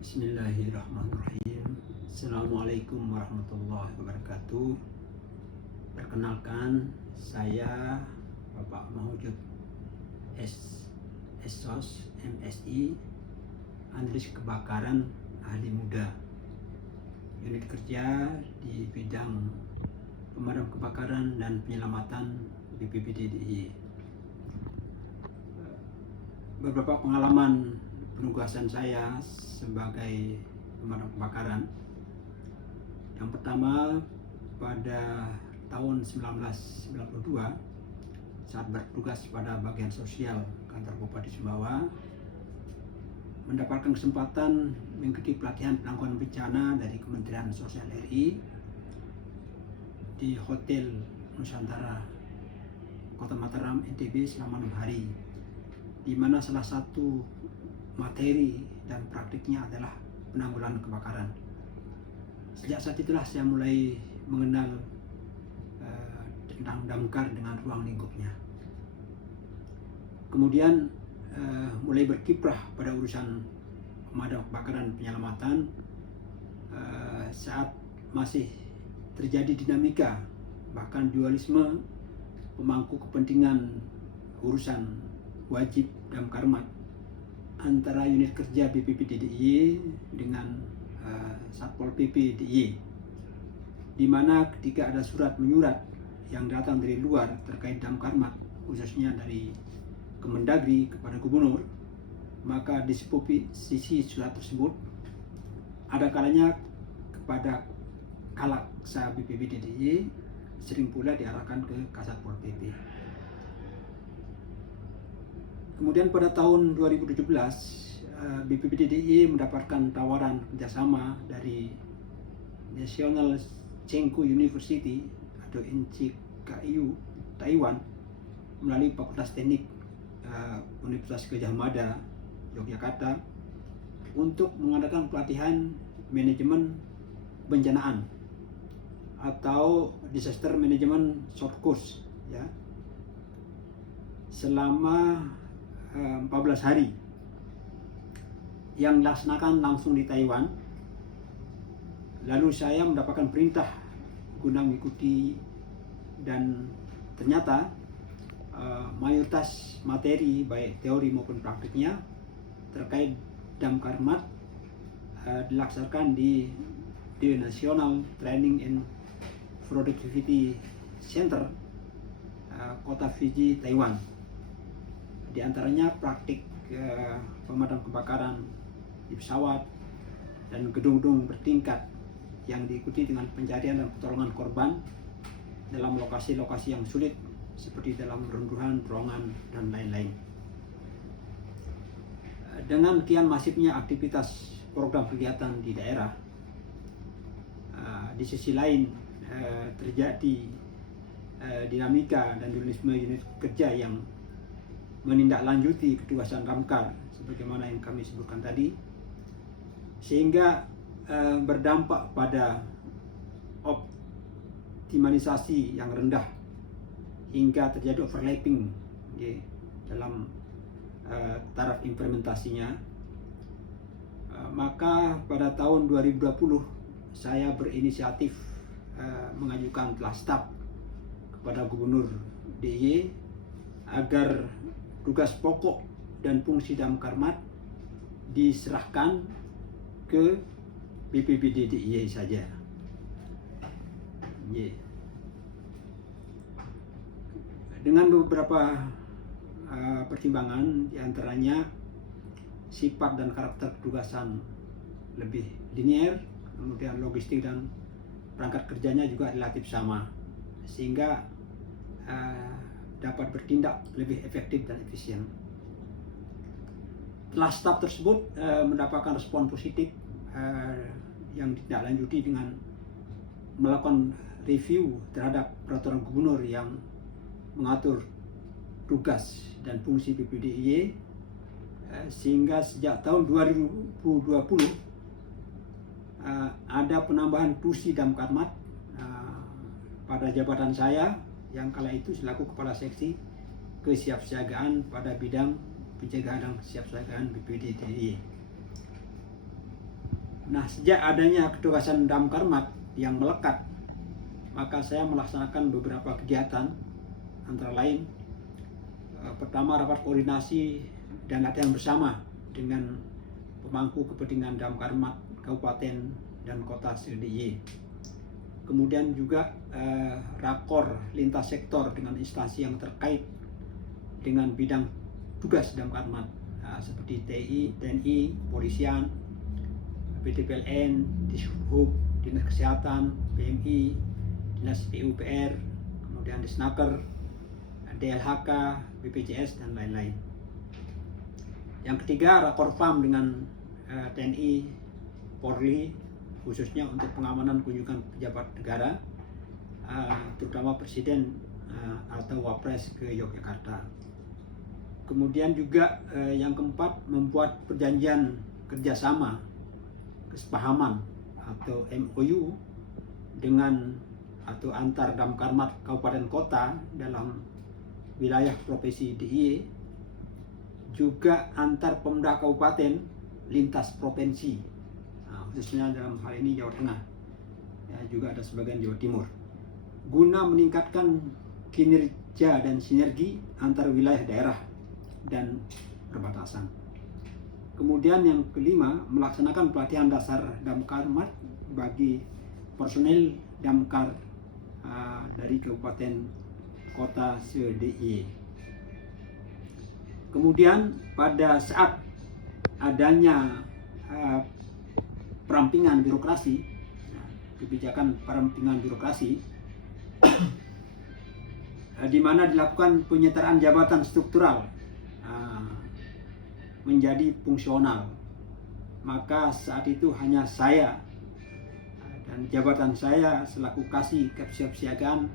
Bismillahirrahmanirrahim. Assalamualaikum warahmatullahi wabarakatuh. Perkenalkan, saya Bapak Mahujud SSOS MSI, analis kebakaran ahli muda, unit kerja di bidang pemadam kebakaran dan penyelamatan BPBD DIY. Beberapa pengalaman penugasan saya sebagai pemadam kebakaran. Yang pertama, pada tahun 1992 saat bertugas pada bagian sosial kantor Bupati Sumbawa, mendapatkan kesempatan mengikuti pelatihan penanggulangan bencana dari Kementerian Sosial RI di Hotel Nusantara Kota Mataram, NTB selama 6 hari, di mana salah satu materi dan praktiknya adalah penanggulangan kebakaran. Sejak saat itulah saya mulai mengenal tentang damkar dengan ruang lingkupnya. Kemudian mulai berkiprah pada urusan pemadam kebakaran penyelamatan saat masih terjadi dinamika, bahkan dualisme pemangku kepentingan urusan wajib damkarmat antara unit kerja BPBD DIY dengan Satpol PP DIY, di mana ketika ada surat menyurat yang datang dari luar terkait damkarmat, khususnya dari Kemendagri kepada Gubernur, maka disposisi surat tersebut ada kalanya kepada Kalaksa BPBD DIY, sering pula diarahkan ke Kasatpol PP. Kemudian pada tahun 2017, BPBD DIY mendapatkan tawaran kerjasama dari National Chengku University atau NCKU Taiwan melalui Fakultas Teknik Universitas Gadjah Mada, Yogyakarta, untuk mengadakan pelatihan manajemen bencanaan atau disaster management short course, ya, selama 14 hari yang dilaksanakan langsung di Taiwan. Lalu saya mendapatkan perintah guna mengikuti, dan ternyata mayoritas materi baik teori maupun praktiknya terkait damkarmat dilaksanakan di National Training and Productivity Center Kota Fiji, Taiwan. Di antaranya praktik pemadam kebakaran di pesawat dan gedung-gedung bertingkat yang diikuti dengan pencarian dan pertolongan korban dalam lokasi-lokasi yang sulit seperti dalam runtuhan, terowongan, dan lain-lain. Dengan kian masifnya aktivitas program kegiatan di daerah, di sisi lain terjadi dinamika dan dualisme unit kerja yang menindaklanjuti ketugasan damkar sebagaimana yang kami sebutkan tadi, sehingga berdampak pada optimalisasi yang rendah hingga terjadi overlapping dalam taraf implementasinya. Maka pada tahun 2020 saya berinisiatif mengajukan class staff kepada Gubernur DIY agar tugas pokok dan fungsi damkarmat diserahkan ke BPBD DIY saja. Dengan beberapa pertimbangan, diantaranya sifat dan karakter petugasan lebih linear, kemudian logistik dan perangkat kerjanya juga relatif sama, sehingga dapat bertindak lebih efektif dan efisien. Class staff tersebut mendapatkan respon positif yang ditindaklanjuti dengan melakukan review terhadap peraturan gubernur yang mengatur tugas dan fungsi BPBD DIY, sehingga sejak tahun 2020 ada penambahan fungsi damkarmat pada jabatan saya yang kala itu selaku Kepala Seksi Kesiapsiagaan pada bidang pencegahan dan kesiapsiagaan BPBD DIY. Nah, sejak adanya ketugasan Damkarmat yang melekat, maka saya melaksanakan beberapa kegiatan, antara lain pertama rapat koordinasi dan latihan bersama dengan pemangku kepentingan Damkarmat Kabupaten dan Kota se-DIY. Kemudian juga rakor lintas sektor dengan instansi yang terkait dengan bidang tugas Damkarmat, seperti TNI, Polisian, PTPLN, Dishub, Dinas Kesehatan, PMI, Dinas PUPR, kemudian Disnaker, DLHK, BPJS, dan lain-lain. Yang ketiga, rakor FAM dengan TNI, Polri, khususnya untuk pengamanan kunjungan pejabat negara, terutama Presiden atau Wapres ke Yogyakarta. Kemudian juga yang keempat, membuat perjanjian kerjasama, kesepahaman atau MOU dengan atau antar Damkarmat Kabupaten Kota dalam wilayah Provinsi DIY, juga antar Pemda Kabupaten lintas provinsi, khususnya dalam hal ini Jawa Tengah, ya, juga ada sebagian Jawa Timur, guna meningkatkan kinerja dan sinergi antar wilayah daerah dan perbatasan. Kemudian yang kelima, melaksanakan pelatihan dasar Damkarmat bagi personel Damkar dari Kabupaten Kota se-DIY. Kemudian pada saat adanya perampingan birokrasi, kebijakan perampingan birokrasi, di mana dilakukan penyetaraan jabatan struktural menjadi fungsional, maka saat itu hanya saya dan jabatan saya selaku Kasih Kesiapsiagaan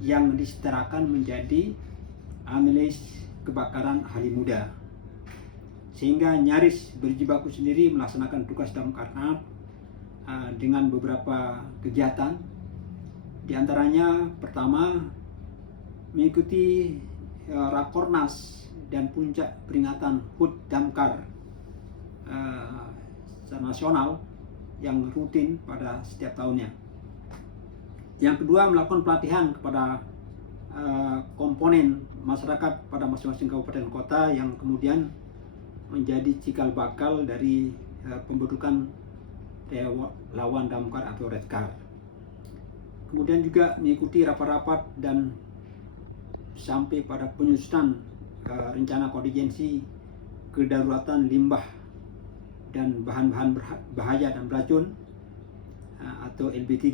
yang disetarakan menjadi analis kebakaran ahli muda, sehingga nyaris berjibaku sendiri melaksanakan tugas Damkarmat dengan beberapa kegiatan. Di antaranya pertama, mengikuti Rakornas dan puncak peringatan HUT Damkar secara nasional yang rutin pada setiap tahunnya. Yang kedua, melakukan pelatihan kepada komponen masyarakat pada masing-masing kabupaten kota yang kemudian menjadi cikal bakal dari pembentukan relawan Damkar atau Redkar. Kemudian juga mengikuti rapat-rapat dan sampai pada penyusunan rencana kontingensi kedaruratan limbah dan bahan-bahan bahaya dan beracun atau LB3,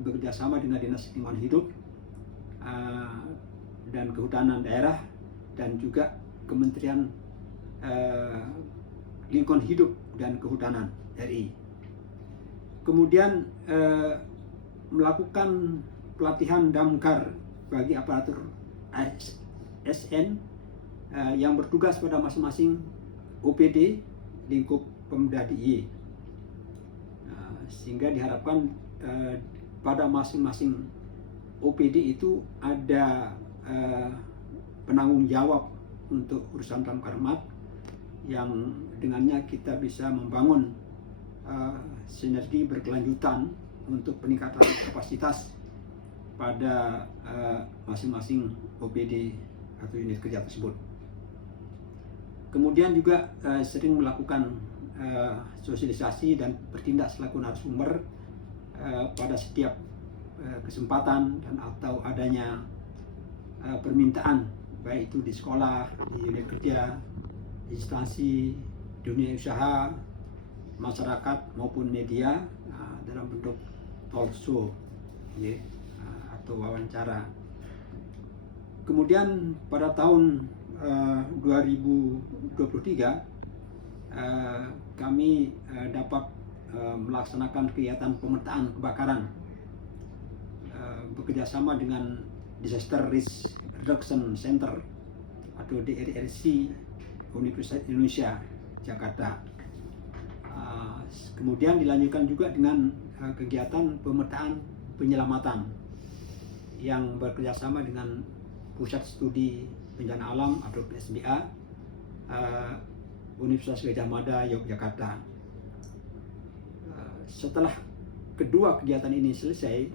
bekerjasama dengan Dinas Lingkungan Hidup dan Kehutanan Daerah dan juga Kementerian Lingkungan Hidup dan Kehutanan RI. Kemudian melakukan pelatihan Damkar bagi aparatur ASN yang bertugas pada masing-masing OPD lingkup Pemda DIY, sehingga diharapkan pada masing-masing OPD itu ada penanggung jawab untuk urusan Damkarmat yang dengannya kita bisa membangun sinergi berkelanjutan untuk peningkatan kapasitas pada masing-masing OPD atau unit kerja tersebut. Kemudian juga sering melakukan sosialisasi dan bertindak selaku narasumber pada setiap kesempatan dan atau adanya permintaan, baik itu di sekolah, di unit kerja, instansi, dunia usaha, masyarakat maupun media dalam bentuk talk show ya, atau wawancara. Kemudian pada tahun 2023 kami dapat melaksanakan kegiatan pemetaan kebakaran bekerjasama dengan Disaster Risk Reduction Center atau DRRC Universitas Indonesia Jakarta. Kemudian dilanjutkan juga dengan kegiatan pemetaan penyelamatan yang bekerjasama dengan Pusat Studi Bencana Alam atau PSBA Universitas Gadjah Mada Yogyakarta. setelah kedua kegiatan ini selesai,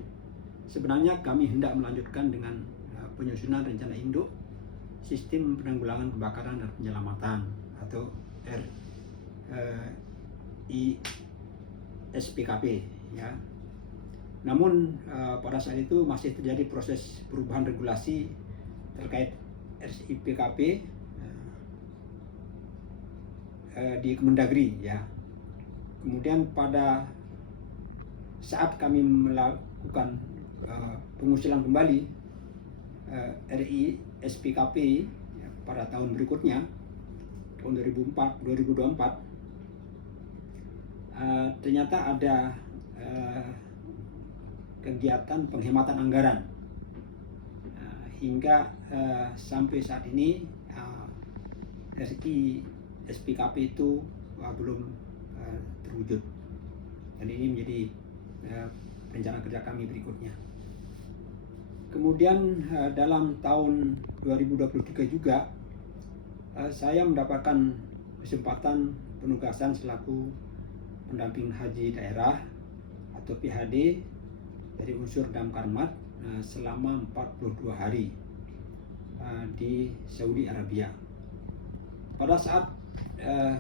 sebenarnya kami hendak melanjutkan dengan penyusunan rencana induk sistem penanggulangan kebakaran dan penyelamatan atau RISPKP ya. Namun pada saat itu masih terjadi proses perubahan regulasi terkait RISPKP di Kemendagri ya. Kemudian pada saat kami melakukan pengusulan kembali RISPKP ya, pada tahun berikutnya tahun 2024 ternyata ada kegiatan penghematan anggaran hingga sampai saat ini RISPKP itu belum terwujud, dan ini menjadi rencana kerja kami berikutnya. Kemudian dalam tahun 2023 juga saya mendapatkan kesempatan penugasan selaku pendamping haji daerah atau PHD dari unsur Damkarmat selama 42 hari di Saudi Arabia. Pada saat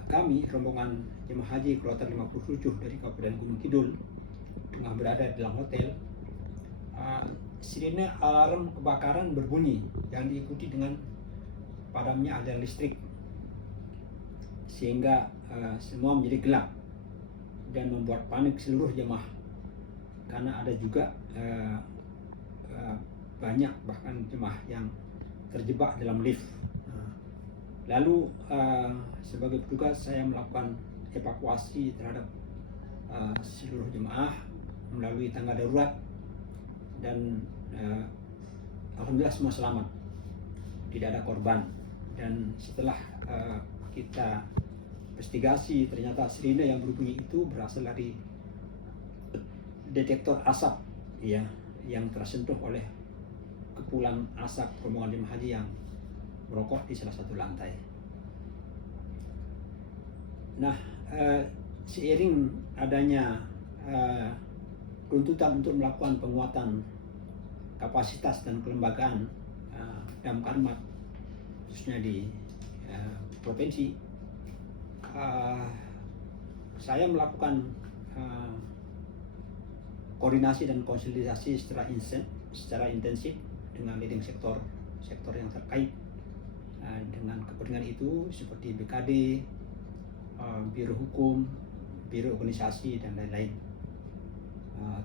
kami rombongan jemaah haji kloter 57 dari Kabupaten Gunung Kidul tengah berada di dalam hotel, sirine alarm kebakaran berbunyi yang diikuti dengan padamnya aliran listrik, sehingga semua menjadi gelap dan membuat panik seluruh jemaah, karena ada juga banyak bahkan jemaah yang terjebak dalam lift. Lalu sebagai petugas saya melakukan evakuasi terhadap seluruh jemaah melalui tangga darurat, dan alhamdulillah semua selamat, tidak ada korban. Dan setelah kita investigasi, ternyata sirine yang berbunyi itu berasal dari detektor asap ya, yang tersentuh oleh kepulan asap rombongan jemaah haji yang merokok di salah satu lantai. Nah, seiring adanya tuntutan untuk melakukan penguatan kapasitas dan kelembagaan Damkarmat khususnya di provinsi, saya melakukan koordinasi dan konsolidasi secara intensif dengan leading sektor yang terkait dengan kepentingan itu, seperti BKD, Biro Hukum, Biro Organisasi, dan lain-lain,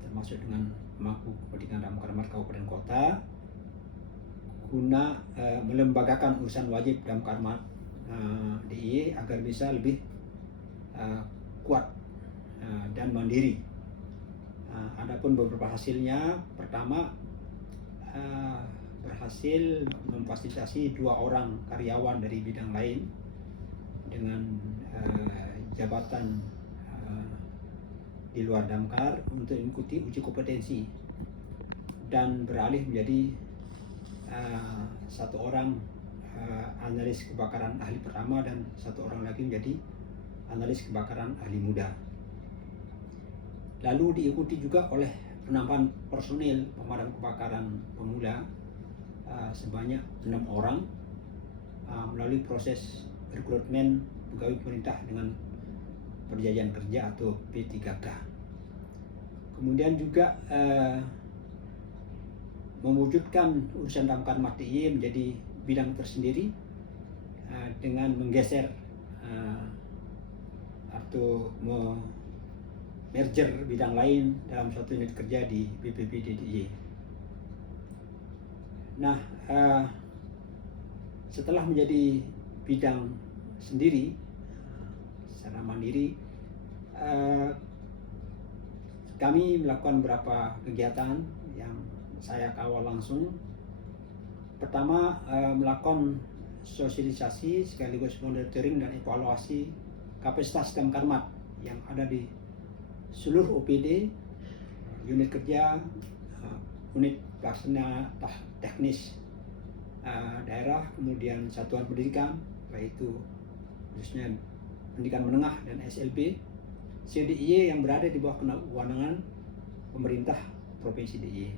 termasuk dengan pemangku kepentingan Damkarmat Kabupaten Kota, guna melembagakan urusan wajib Damkarmat DIY agar bisa lebih kuat dan mandiri. Adapun beberapa hasilnya, pertama berhasil memfasilitasi 2 orang karyawan dari bidang lain dengan jabatan di luar Damkar untuk mengikuti uji kompetensi dan beralih menjadi 1 orang analis kebakaran ahli pertama dan 1 orang lagi menjadi analis kebakaran ahli muda. Lalu diikuti juga oleh penambahan personil pemadam kebakaran pemula sebanyak 6 orang melalui proses rekrutmen pegawai pemerintah dengan perjanjian kerja atau P3K. Kemudian juga mewujudkan urusan Damkarmat DIY menjadi bidang tersendiri dengan menggeser atau merger bidang lain dalam satu unit kerja di BPBD DIY. Nah, setelah menjadi bidang sendiri secara mandiri, kami melakukan beberapa kegiatan yang saya kawal langsung. Pertama, melakukan sosialisasi sekaligus monitoring dan evaluasi kapasitas Damkarmat yang ada di seluruh OPD, unit kerja, unit pelaksana teknis daerah, kemudian satuan pendidikan, yaitu khususnya pendidikan menengah dan SLB, CDIY yang berada di bawah kewenangan pemerintah Provinsi DIY,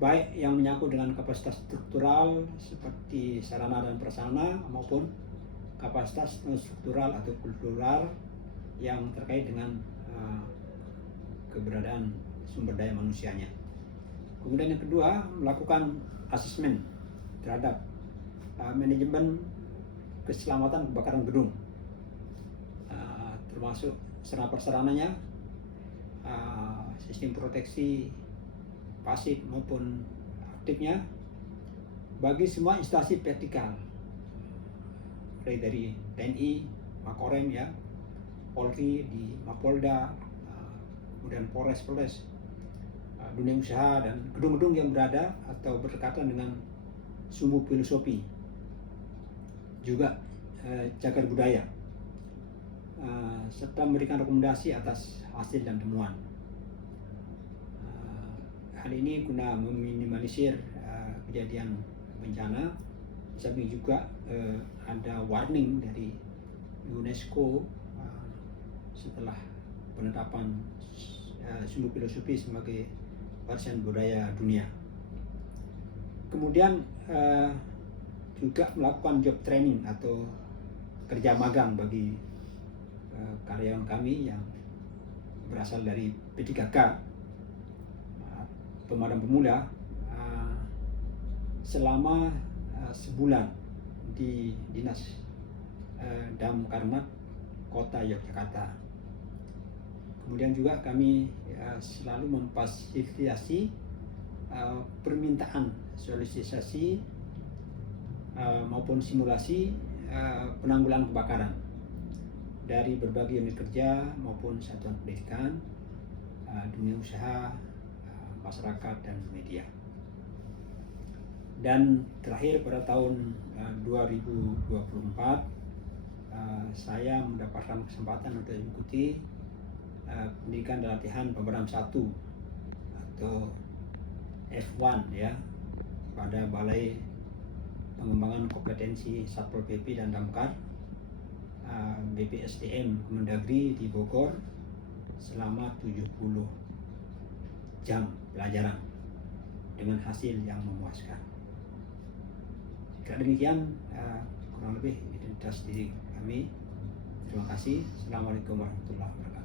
baik yang menyangkut dengan kapasitas struktural seperti sarana dan prasarana maupun kapasitas struktural atau kultural yang terkait dengan keberadaan sumber daya manusianya. Kemudian yang kedua, melakukan asesmen terhadap manajemen keselamatan kebakaran gedung, termasuk sarana prasarananya, sistem proteksi pasif maupun aktifnya bagi semua instansi vertikal, mulai dari TNI, Makorem ya, Polri di Mapolda, kemudian Polres, dunia usaha dan gedung-gedung yang berada atau berdekatan dengan sumbu filosofi, juga cagar budaya, serta memberikan rekomendasi atas hasil dan temuan. Hal ini guna meminimalisir kejadian bencana. Samping juga ada warning dari UNESCO setelah penetapan sumbu filosofi sebagai warisan budaya dunia. Kemudian juga melakukan job training atau kerja magang bagi karyawan kami yang berasal dari P3K, pemadam pemula, selama sebulan di Dinas Damkar Kota Yogyakarta. Kemudian juga kami selalu memfasilitasi permintaan solisitasi maupun simulasi penanggulangan kebakaran dari berbagai unit kerja maupun satuan pendidikan, dunia usaha, masyarakat dan media. Dan terakhir pada tahun 2024 saya mendapatkan kesempatan untuk mengikuti pendidikan dan latihan pemadam 1 atau F1 ya pada Balai Pengembangan Kompetensi Satpol PP dan Damkar BPSDM Kemendagri di Bogor selama 70 jam pelajaran dengan hasil yang memuaskan. Jika demikian, kurang lebih identitas diri kami. Terima kasih. Assalamualaikum warahmatullahi wabarakatuh.